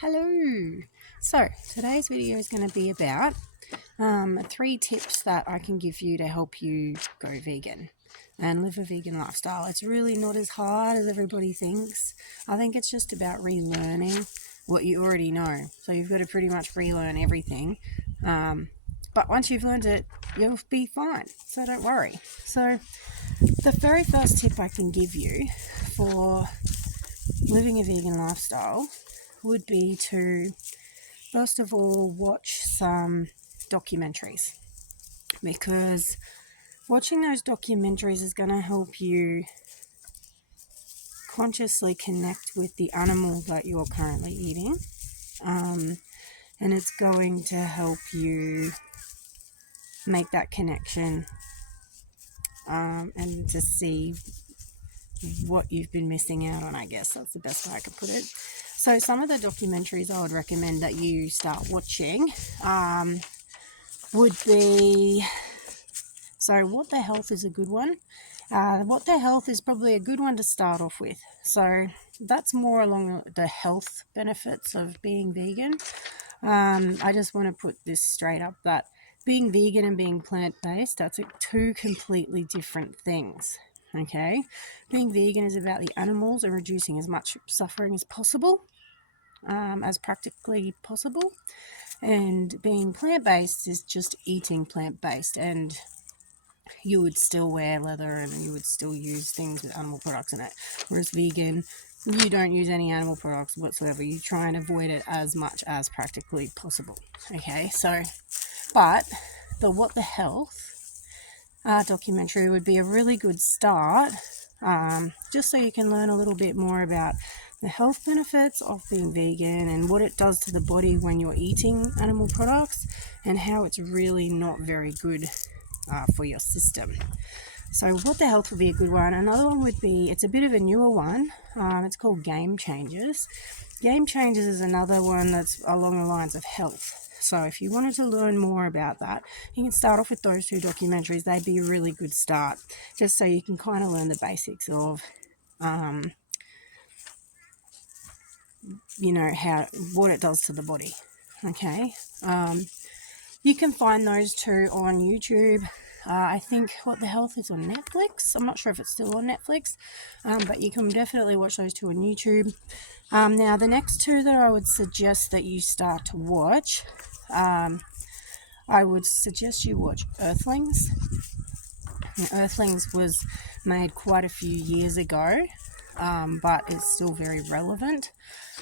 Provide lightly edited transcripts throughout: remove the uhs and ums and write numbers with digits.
Hello. So today's video is going to be about 3 tips that I can give you to help you go vegan and live a vegan lifestyle. It's really not as hard as everybody thinks. I think it's just about relearning what you already know. So you've got to pretty much relearn everything. But once you've learned it, you'll be fine. So don't worry. So the very first tip I can give you for living a vegan lifestyle would be to first of all watch some documentaries, because watching those documentaries is going to help you consciously connect with the animal that you're currently eating, and it's going to help you make that connection and to see what you've been missing out on. I guess that's the best way I could put it. So some of the documentaries I would recommend that you start watching would be, so What the Health is a good one. What the Health is probably a good one to start off with. So that's more along the health benefits of being vegan. I just want to put this straight up that being vegan and being plant-based, that's two completely different things. Okay, being vegan is about the animals and reducing as much suffering as possible, as practically possible, and being plant-based is just eating plant-based, and you would still wear leather and you would still use things with animal products in it. Whereas vegan, you don't use any animal products whatsoever. You try and avoid it as much as practically possible. Okay, so, but the What the Health documentary would be a really good start, just so you can learn a little bit more about the health benefits of being vegan and what it does to the body when you're eating animal products, and how it's really not very good for your system. So What the Health would be a good one. Another one would be, it's a bit of a newer one, it's called Game Changers. Game Changers is another one that's along the lines of health. So if you wanted to learn more about that, you can start off with those 2 documentaries. They'd be a really good start, just so you can kind of learn the basics of what it does to the body. Okay, you can find those 2 on YouTube. I think What the Health is on Netflix. I'm not sure if it's still on Netflix, but you can definitely watch those 2 on YouTube. Now, the next 2 that I would suggest that you start to watch, I would suggest you watch Earthlings. Now, Earthlings was made quite a few years ago, but it's still very relevant.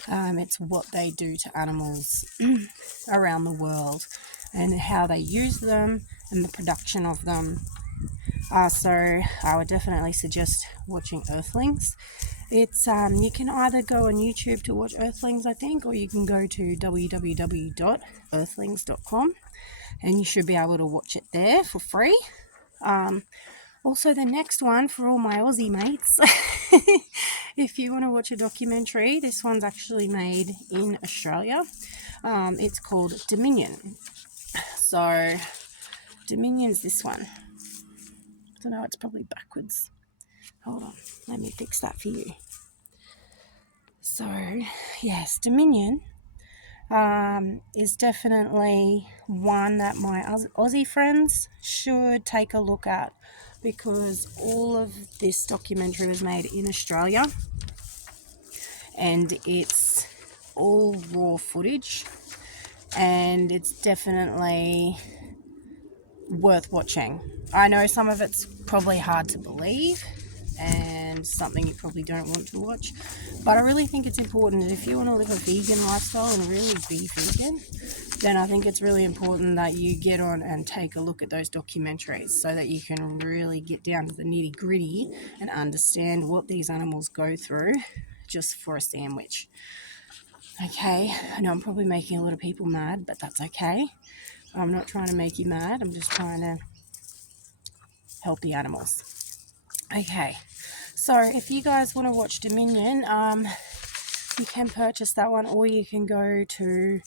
It's what they do to animals around the world and how they use them and the production of them. So I would definitely suggest watching Earthlings. It's you can either go on YouTube to watch Earthlings, I think, or you can go to www.earthlings.com and you should be able to watch it there for free. Also, the next one for all my Aussie mates, if you want to watch a documentary, this one's actually made in Australia. It's called Dominion. So Dominion's this one. I don't know, it's probably backwards. Hold on, let me fix that for you. So, yes, Dominion is definitely one that my Aussie friends should take a look at, because all of this documentary was made in Australia and it's all raw footage, and it's definitely worth watching. I know some of it's probably hard to believe and something you probably don't want to watch, but I really think it's important that if you want to live a vegan lifestyle and really be vegan, then I think it's really important that you get on and take a look at those documentaries so that you can really get down to the nitty gritty and understand what these animals go through just for a sandwich. Okay, I know I'm probably making a lot of people mad, but that's okay. I'm not trying to make you mad, I'm just trying to help the animals. Okay, so if you guys want to watch Dominion, you can purchase that one, or you can go to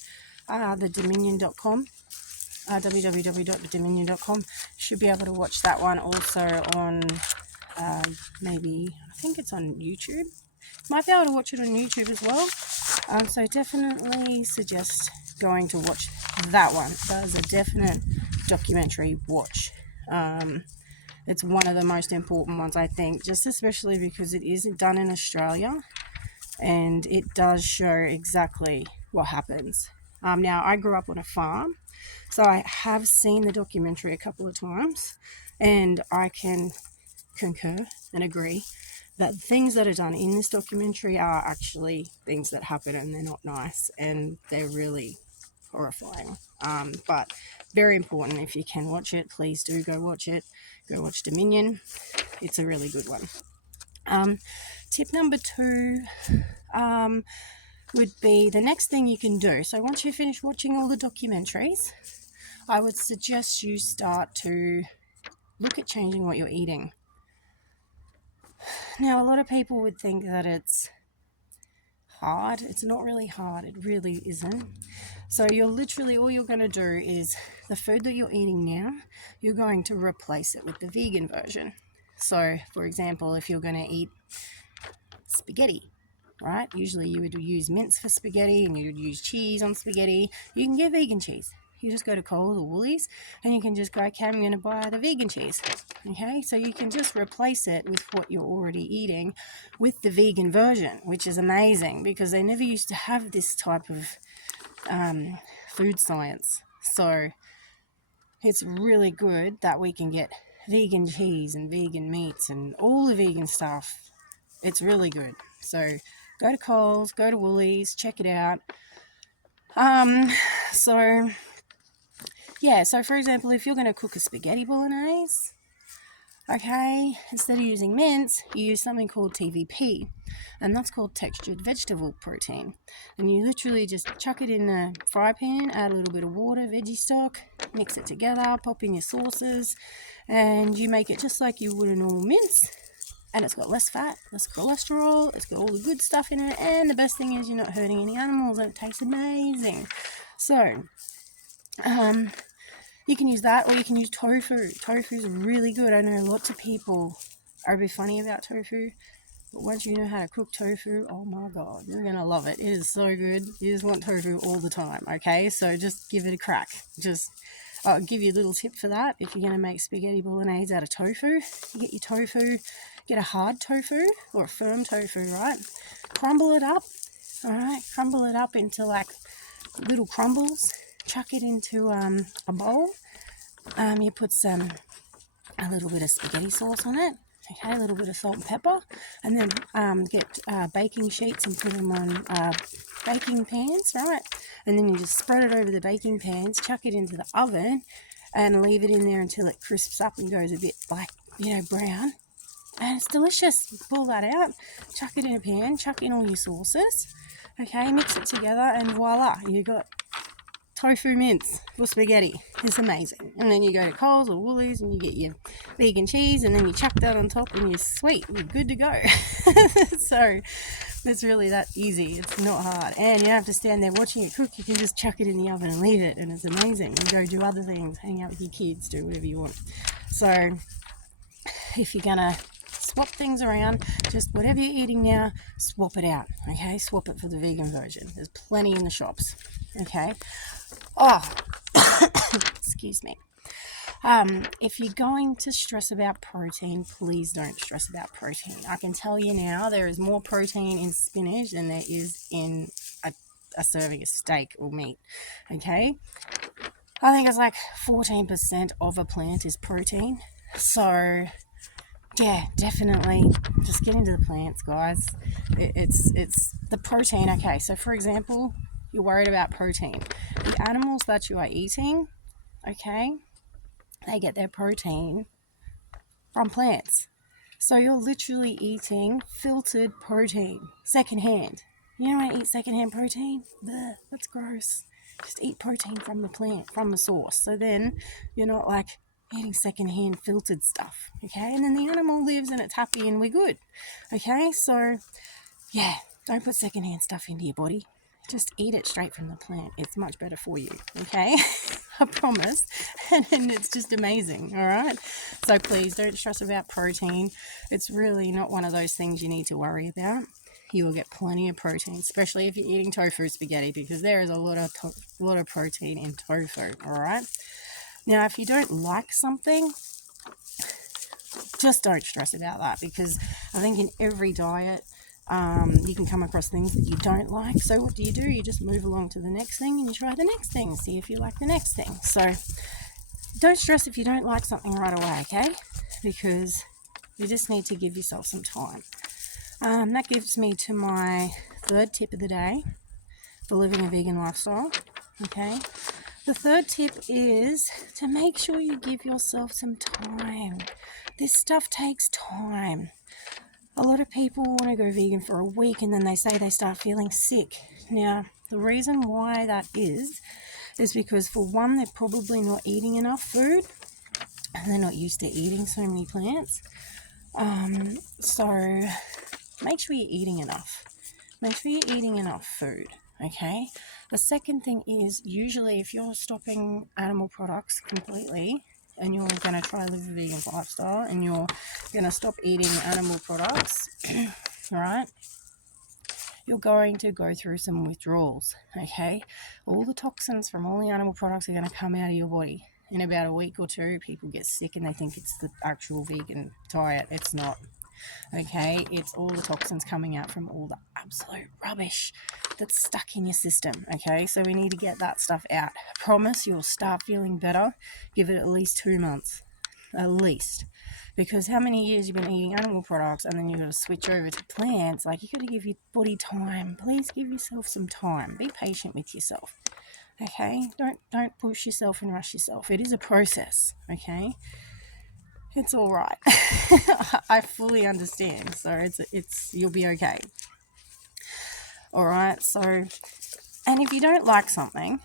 thedominion.com, www.thedominion.com. Should be able to watch that one also on maybe, I think it's on YouTube. Might be able to watch it on YouTube as well. So definitely suggest going to watch that one. That is a definite documentary watch. It's one of the most important ones, I think, just especially because it is done in Australia and it does show exactly what happens. Now, I grew up on a farm, so I have seen the documentary a couple of times, and I can concur and agree that things that are done in this documentary are actually things that happen, and they're not nice, and they're really horrifying. But very important. If you can watch it, please do go watch it. Go watch Dominion. It's a really good one. Tip number 2 would be the next thing you can do. So once you finish watching all the documentaries, I would suggest you start to look at changing what you're eating. Now, a lot of people would think that it's hard. It's not really hard. It really isn't. So you're literally, all you're going to do is the food that you're eating now, you're going to replace it with the vegan version. So, for example, if you're going to eat spaghetti, right? Usually you would use mince for spaghetti and you would use cheese on spaghetti. You can get vegan cheese. You just go to Coles or Woolies and you can just go, okay, I'm going to buy the vegan cheese. Okay, so you can just replace it with what you're already eating with the vegan version, which is amazing because they never used to have this type of food science. So it's really good that we can get vegan cheese and vegan meats and all the vegan stuff. It's really good. So go to Coles, go to Woolies, check it out. So for example, if you're going to cook a spaghetti bolognese, okay, instead of using mince, you use something called TVP, and that's called textured vegetable protein. And you literally just chuck it in a fry pan, add a little bit of water, veggie stock, mix it together, pop in your sauces, and you make it just like you would a normal mince. And it's got less fat, less cholesterol, it's got all the good stuff in it, and the best thing is you're not hurting any animals, and it tastes amazing. So, you can use that, or you can use tofu. Tofu is really good. I know lots of people are a bit funny about tofu, but once you know how to cook tofu, oh my god, you're going to love it. It is so good. You just want tofu all the time, okay? So just give it a crack. I'll give you a little tip for that. If you're going to make spaghetti bolognese out of tofu, you get your tofu, get a hard tofu or a firm tofu, right? Crumble it up, all right? Crumble it up into like little crumbles. Chuck it into a bowl. You put a little bit of spaghetti sauce on it. Okay, a little bit of salt and pepper, and then get baking sheets and put them on baking pans, right? And then you just spread it over the baking pans, chuck it into the oven, and leave it in there until it crisps up and goes a bit like, brown. And it's delicious. Pull that out, chuck it in a pan, chuck in all your sauces, okay, mix it together, and voila, you got tofu mince for spaghetti. It's amazing. And then you go to Coles or Woolies and you get your vegan cheese, and then you chuck that on top and you're sweet. You're good to go. So it's really that easy. It's not hard. And you don't have to stand there watching it cook. You can just chuck it in the oven and leave it, and it's amazing. And go do other things, hang out with your kids, do whatever you want. So if you're going to swap things around, just whatever you're eating now, swap it out, okay? Swap it for the vegan version. There's plenty in the shops, okay? Excuse me. If you're going to stress about protein, please don't stress about protein. I can tell you now, there is more protein in spinach than there is in a serving of steak or meat, okay? I think it's like 14% of a plant is protein. So yeah, definitely just get into the plants, guys. It's the protein. Okay, so for example, you're worried about protein. The animals that you are eating, okay, they get their protein from plants. So you're literally eating filtered protein, secondhand. You don't want to eat secondhand protein? Bleh, that's gross. Just eat protein from the plant, from the source. So then you're not like eating secondhand filtered stuff, okay? And then the animal lives and it's happy and we're good, okay? So yeah, don't put secondhand stuff into your body. Just eat it straight from the plant. It's much better for you, okay? I promise. And it's just amazing, all right? So please don't stress about protein. It's really not one of those things you need to worry about. you will get plenty of protein, especially if you're eating tofu spaghetti, because there is a lot of protein in tofu. All right. Now, if you don't like something, just don't stress about that, because I think in every diet you can come across things that you don't like. So what do? You just move along to the next thing and you try the next thing, see if you like the next thing. So don't stress if you don't like something right away, okay? Because you just need to give yourself some time. That gives me to my third tip of the day for living a vegan lifestyle, okay? The third tip is to make sure you give yourself some time. This stuff takes time. A lot of people want to go vegan for a week and then they say they start feeling sick. Now, the reason why that is because, for one, they're probably not eating enough food and they're not used to eating so many plants. So make sure you're eating enough. Make sure you're eating enough food, okay? The second thing is, usually if you're stopping animal products completely and you're going to try to live a vegan lifestyle and you're going to stop eating animal products, right, you're going to go through some withdrawals, okay? All the toxins from all the animal products are going to come out of your body. In about a week or two, people get sick and they think it's the actual vegan diet. It's not. Okay, it's all the toxins coming out from all the absolute rubbish that's stuck in your system. Okay, so we need to get that stuff out. I promise you'll start feeling better. Give it at least 2 months, at least, because how many years you've been eating animal products and then you've got to switch over to plants? Like, you got to give your body time. Please give yourself some time. Be patient with yourself. Okay, don't push yourself and rush yourself. It is a process. Okay. It's all right. I fully understand. So it's you'll be okay. All right. So, and if you don't like something,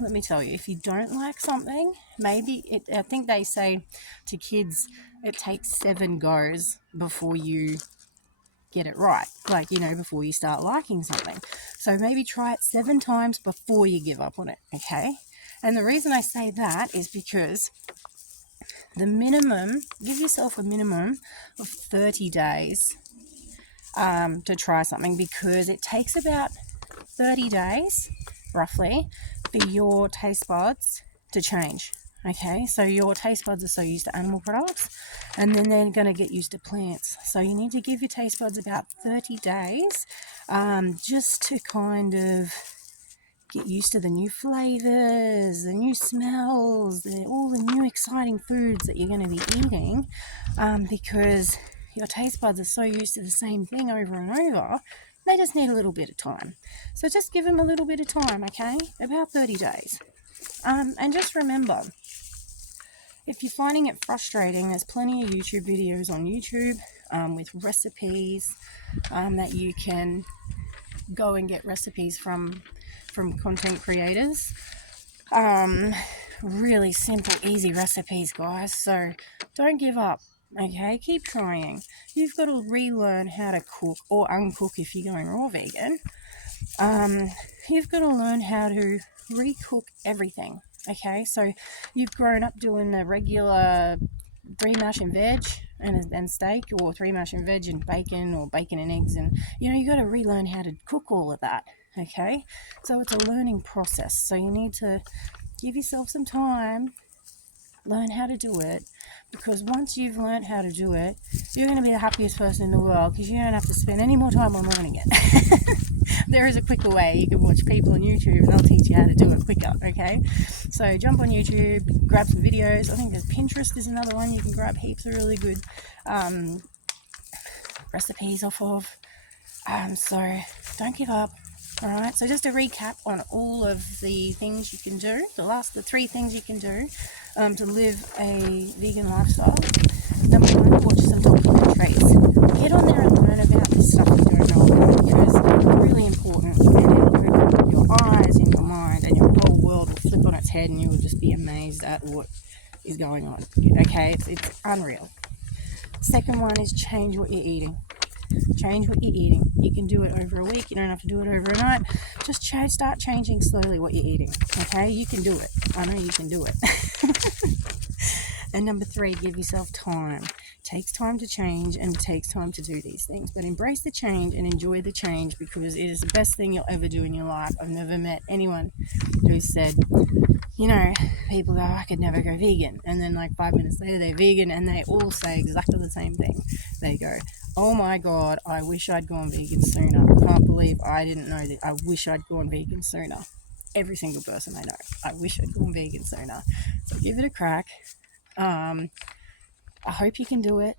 let me tell you, if you don't like something, maybe I think they say to kids it takes 7 goes before you get it right. Like, before you start liking something. So maybe try it 7 times before you give up on it. Okay. And the reason I say that is because give yourself a minimum of 30 days to try something, because it takes about 30 days, roughly, for your taste buds to change. Okay, so your taste buds are so used to animal products, and then they're going to get used to plants. So you need to give your taste buds about 30 days just to kind of get used to the new flavors, the new smells, all the new exciting foods that you're going to be eating, because your taste buds are so used to the same thing over and over. They just need a little bit of time. So just give them a little bit of time, okay? About 30 days. And just remember, if you're finding it frustrating, there's plenty of YouTube videos on YouTube with recipes that you can go and get recipes from content creators. Really simple, easy recipes, guys. So don't give up, okay? Keep trying. You've got to relearn how to cook or uncook if you're going raw vegan. You've got to learn how to recook everything, okay? So you've grown up doing the regular 3 mash and veg and steak, or 3 mash and veg and bacon, or bacon and eggs, and you got to relearn how to cook all of that. Okay, so it's a learning process. So you need to give yourself some time, learn how to do it, because once you've learned how to do it, you're going to be the happiest person in the world, because you don't have to spend any more time on learning it. There is a quicker way. You can watch people on YouTube and they'll teach you how to do it quicker, okay? So jump on YouTube, grab some videos. I think there's Pinterest is another one you can grab heaps of really good recipes off of. So don't give up. All right, so just to recap on all of the things you can do, the 3 things you can do to live a vegan lifestyle. Number 1, watch some documentaries. Get on there and learn about this stuff you don't know about, because it's really important, and it'll open your eyes and your mind, and your whole world will flip on its head and you will just be amazed at what is going on. Okay, it's unreal. Second one is change what you're eating. Change what you're eating. You can do it over a week. You don't have to do it overnight. Just start changing slowly what you're eating. Okay? You can do it. I know you can do it. And number 3, give yourself time. takes time to change and it takes time to do these things, but embrace the change and enjoy the change, because it is the best thing you'll ever do in your life. I've never met anyone who said, you know, people go, I could never go vegan, and then like 5 minutes later they're vegan, and they all say exactly the same thing. They go, oh my god, I wish I'd gone vegan sooner. I can't believe I didn't know that. I wish I'd gone vegan sooner. Every single person I know, I wish I'd gone vegan sooner. So give it a crack. I hope you can do it.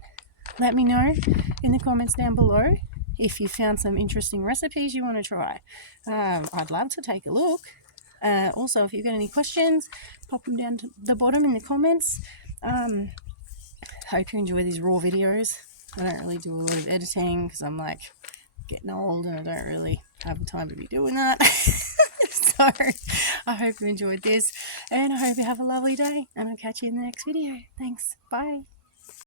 Let me know in the comments down below if you found some interesting recipes you want to try. I'd love to take a look. Also, if you've got any questions, pop them down to the bottom in the comments. Hope you enjoy these raw videos. I don't really do a lot of editing because I'm like getting old and I don't really have the time to be doing that. So I hope you enjoyed this, and I hope you have a lovely day, and I'll catch you in the next video. Thanks. Bye.